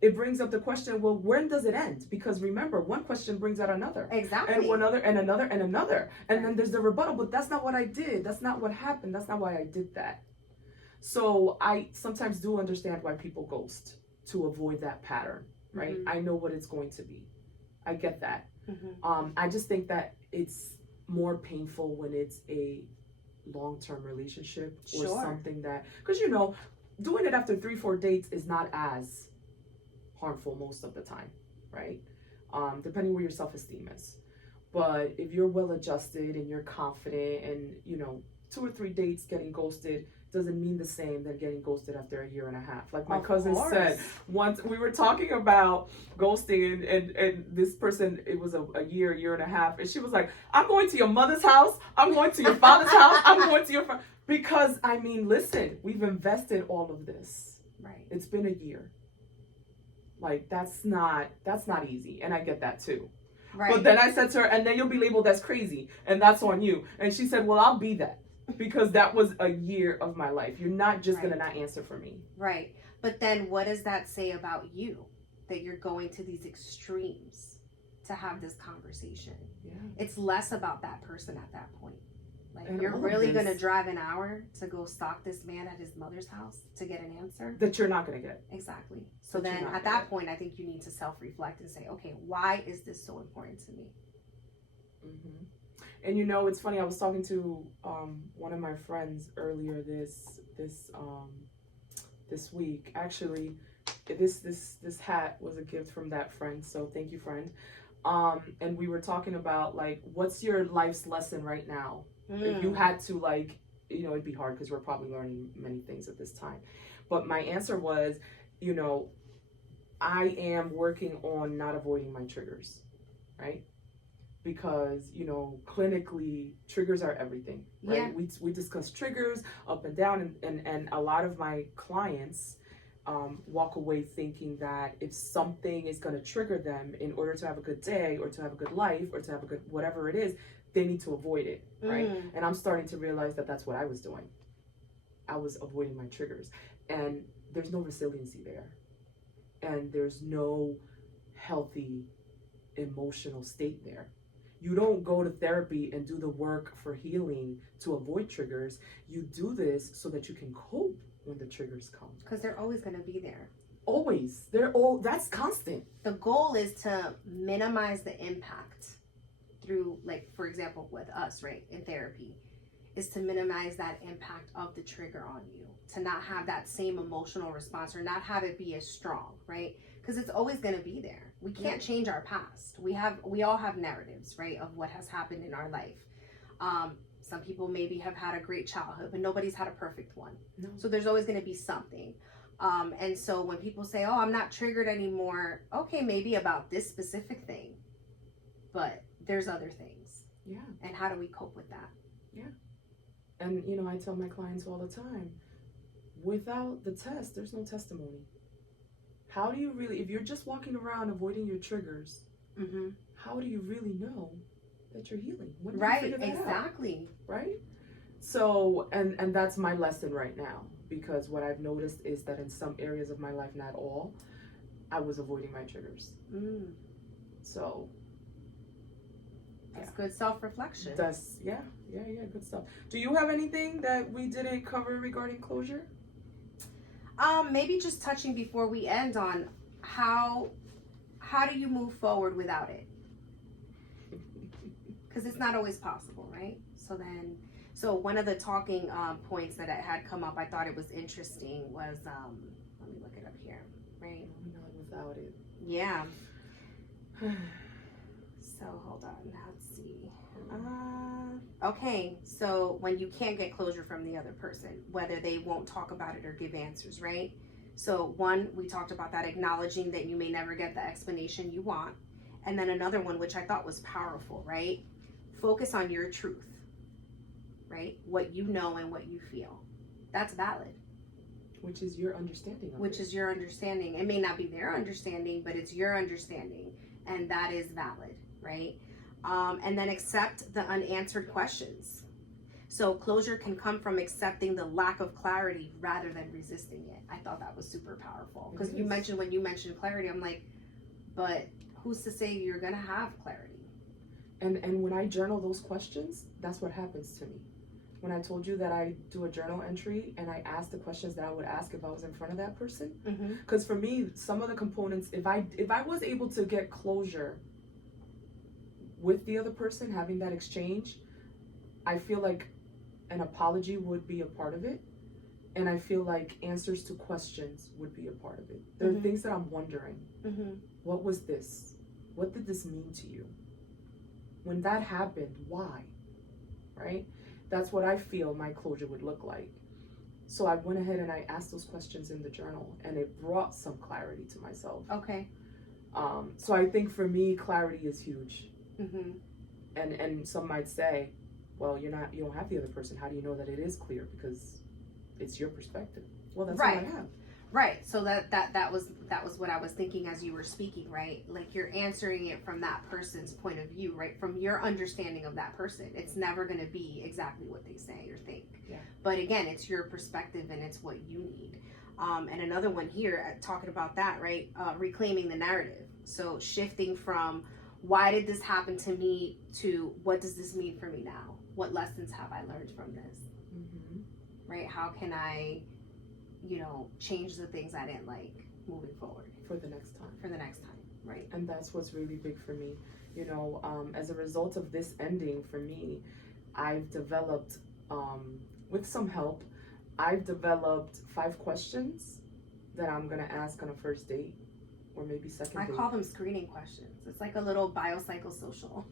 It brings up the question, well, when does it end? Because remember, one question brings out another. Exactly. And one other, and another, and another. And then there's the rebuttal, but that's not what I did. That's not what happened. That's not why I did that. So I sometimes do understand why people ghost, to avoid that pattern, right? I know what it's going to be. I get that. I just think that it's more painful when it's a long-term relationship or something that, because you know, doing it after 3-4 dates is not as harmful most of the time, right? Depending where your self-esteem is. But if you're well adjusted and you're confident, and you know, 2 or 3 dates getting ghosted doesn't mean the same than getting ghosted after 1.5 years. Like my cousin said, once we were talking about ghosting, and this person, it was a year, 1.5 years, and she was like, I'm going to your mother's house, I'm going to your father's house, I'm going to your because I mean, listen, we've invested all of this. Right. It's been a year. Like that's not easy, and I get that too. Right. But then I said to her, and then you'll be labeled as crazy, and that's on you. And she said, well, I'll be that, because that was a year of my life. You're not just gonna not answer for me. Right. But then what does that say about you? That you're going to these extremes to have this conversation. Yeah. It's less about that person at that point. Like, And you're all of really this- going to drive an hour to go stalk this man at his mother's house to get an answer? That you're not gonna get. Exactly. So That you're then not at gonna that get. point, I think you need to self-reflect and say, okay, why is this so important to me? And you know, it's funny, I was talking to one of my friends earlier this week. Actually, this hat was a gift from that friend, so thank you, friend. And we were talking about like, what's your life's lesson right now? If you Mm. had to, like, it'd be hard because we're probably learning many things at this time. But my answer was, you know, I am working on not avoiding my triggers, right? Because, clinically, triggers are everything, right? Yeah. We discuss triggers up and down, and a lot of my clients walk away thinking that if something is going to trigger them in order to have a good day or to have a good life or to have a good whatever it is, they need to avoid it, right? And I'm starting to realize that that's what I was doing. I was avoiding my triggers, and there's no resiliency there, and there's no healthy emotional state there. You don't go to therapy and do the work for healing to avoid triggers. You do this so that you can cope when the triggers come. Because they're always going to be there. Always. That's constant. The goal is to minimize the impact through, like, for example, with us, right, in therapy, is to minimize that impact of the trigger on you, to not have that same emotional response or not have it be as strong, right? Because it's always going to be there. We can't change our past. We all have narratives, right, of what has happened in our life. Some people maybe have had a great childhood, but nobody's had a perfect one. No. So there's always going to be something. And so when people say, oh, I'm not triggered anymore, okay, maybe about this specific thing, but there's other things. Yeah. And how do we cope with that? Yeah. And, I tell my clients all the time, without the test, there's no testimony. How do you really, if you're just walking around avoiding your triggers, how do you really know that you're healing? When do you Right, figure that exactly. out? Right? So, and that's my lesson right now, because what I've noticed is that in some areas of my life, not all, I was avoiding my triggers. So, that's good self-reflection. That's, yeah, good stuff. Do you have anything that we didn't cover regarding closure? Maybe just touching before we end on how do you move forward without it? Because it's not always possible, right? So one of the talking points that had come up, I thought it was interesting, was let me look it up here, right? Not without it. Yeah. So hold on, let's see. Okay, so when you can't get closure from the other person, whether they won't talk about it or give answers, right? So one, we talked about that, acknowledging that you may never get the explanation you want. And then another one, which I thought was powerful, right? Focus on your truth, right? What you know and what you feel. That's valid. Which is your understanding of Which it. is your understanding. It may not be their understanding, but it's your understanding. And that is valid, right? And then accept the unanswered questions. So closure can come from accepting the lack of clarity rather than resisting it. I thought that was super powerful. Because when you mentioned clarity, I'm like, but who's to say you're going to have clarity? And when I journal those questions, that's what happens to me. When I told you that I do a journal entry and I ask the questions that I would ask if I was in front of that person. Because for me, some of the components, if I was able to get closure with the other person, having that exchange, I feel like an apology would be a part of it. And I feel like answers to questions would be a part of it. There are things that I'm wondering. What was this? What did this mean to you? When that happened, why? Right? That's what I feel my closure would look like. So I went ahead and I asked those questions in the journal, and it brought some clarity to myself. Okay. So I think for me, clarity is huge. And some might say, well, you don't have the other person. How do you know that it is clear? Because it's your perspective. Well, that's right. what I have. Right. So that was what I was thinking as you were speaking, right? Like you're answering it from that person's point of view, right? From your understanding of that person. It's never going to be exactly what they say or think. Yeah. But again, it's your perspective and it's what you need. And another one here, talking about that, right? Reclaiming the narrative. So shifting from why did this happen to me to what does this mean for me now? What lessons have I learned from this? Right? How can I, change the things I didn't like moving forward For the next time. Right? And that's what's really big for me. As a result of this ending for me, I've developed, with some help, I've developed 5 questions that I'm going to ask on a first date or maybe second I date. call them screening questions. It's like a little biopsychosocial.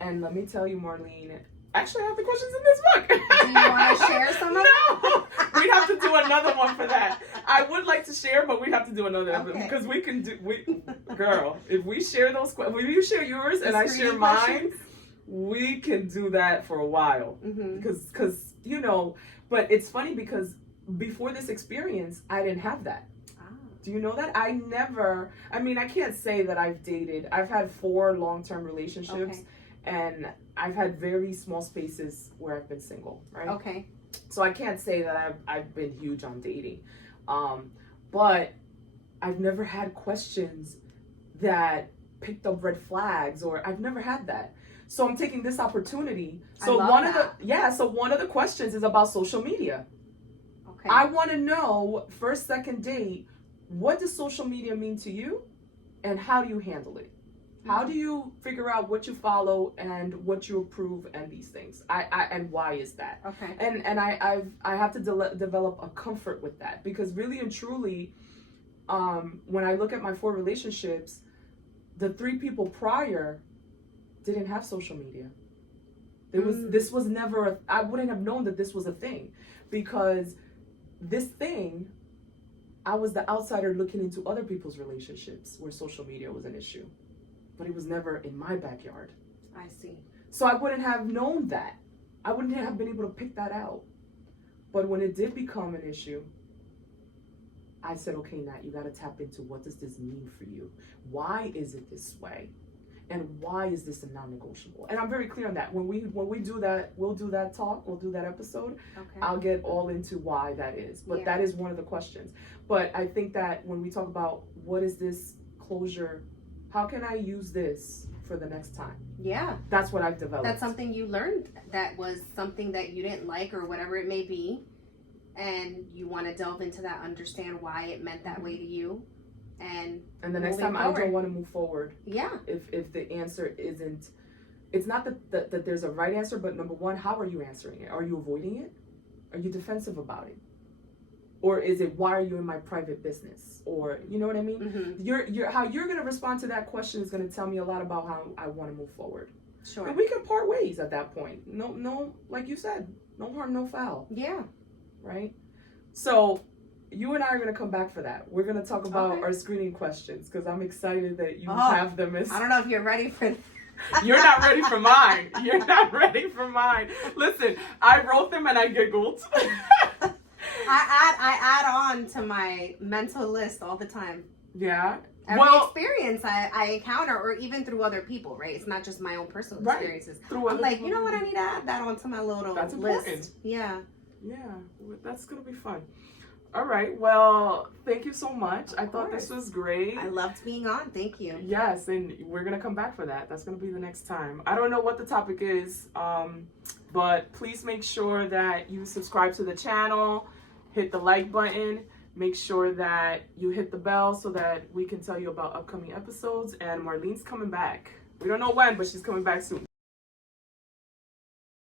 And let me tell you, Marlene, actually I have the questions in this book. Do you want to share some of them? No, we'd have to do another one for that. I would like to share, but we'd have to do another Okay. because we can do. Girl, if we share those, if you share yours and I share mine, we can do that for a while. Mm-hmm. Because you know, but it's funny because before this experience, I didn't have that. Do you know that? I can't say that I've dated. I've had 4 long-term relationships, and I've had very small spaces where I've been single, right? Okay. So I can't say that I've been huge on dating. But I've never had questions that picked up red flags, or I've never had that. So I'm taking this opportunity. So one of the questions is about social media. Okay. I want to know, first, second date, what does social media mean to you, and how do you handle it? How do you figure out what you follow and what you approve and these things? And why is that? Okay. And I have to develop a comfort with that, because really and truly, when I look at my 4 relationships, the 3 people prior didn't have social media. This was never I wouldn't have known that this was a thing, because this thing, I was the outsider looking into other people's relationships where social media was an issue, but it was never in my backyard. I see. So I wouldn't have known that. I wouldn't have been able to pick that out. But when it did become an issue, I said, okay, Nat, you got to tap into, what does this mean for you? Why is it this way? And why is this a non-negotiable? And I'm very clear on that. When we do that, we'll do that talk, we'll do that episode. Okay. I'll get all into why that is. But that is one of the questions. But I think that when we talk about what is this closure, how can I use this for the next time? Yeah. That's what I've developed. That's something you learned, that was something that you didn't like, or whatever it may be, and you want to delve into that, understand why it meant that way to you. And the next time forward, I don't want to move forward. Yeah. If the answer isn't, it's not that there's a right answer, but number one, how are you answering it? Are you avoiding it? Are you defensive about it? Or is it, why are you in my private business? Or, you know what I mean? Mm-hmm. How you're going to respond to that question is going to tell me a lot about how I want to move forward. Sure. And we can part ways at that point. No, like you said, no harm, no foul. Yeah. Right? So you and I are going to come back for that. We're going to talk about our screening questions, because I'm excited that you have them. I don't know if you're ready for that. You're not ready for mine. You're not ready for mine. Listen, I wrote them and I giggled. I add on to my mental list all the time. Yeah. Every experience I encounter, or even through other people, right? It's not just my own personal experiences. I'm like, you know what? I need to add that onto my little list. Important. Yeah. Yeah. That's going to be fun. All right. Well, thank you so much. I thought this was great. I loved being on. Thank you. Yes. And we're going to come back for that. That's going to be the next time. I don't know what the topic is, but please make sure that you subscribe to the channel, hit the like button. Make sure that you hit the bell so that we can tell you about upcoming episodes. And Marlene's coming back. We don't know when, but she's coming back soon.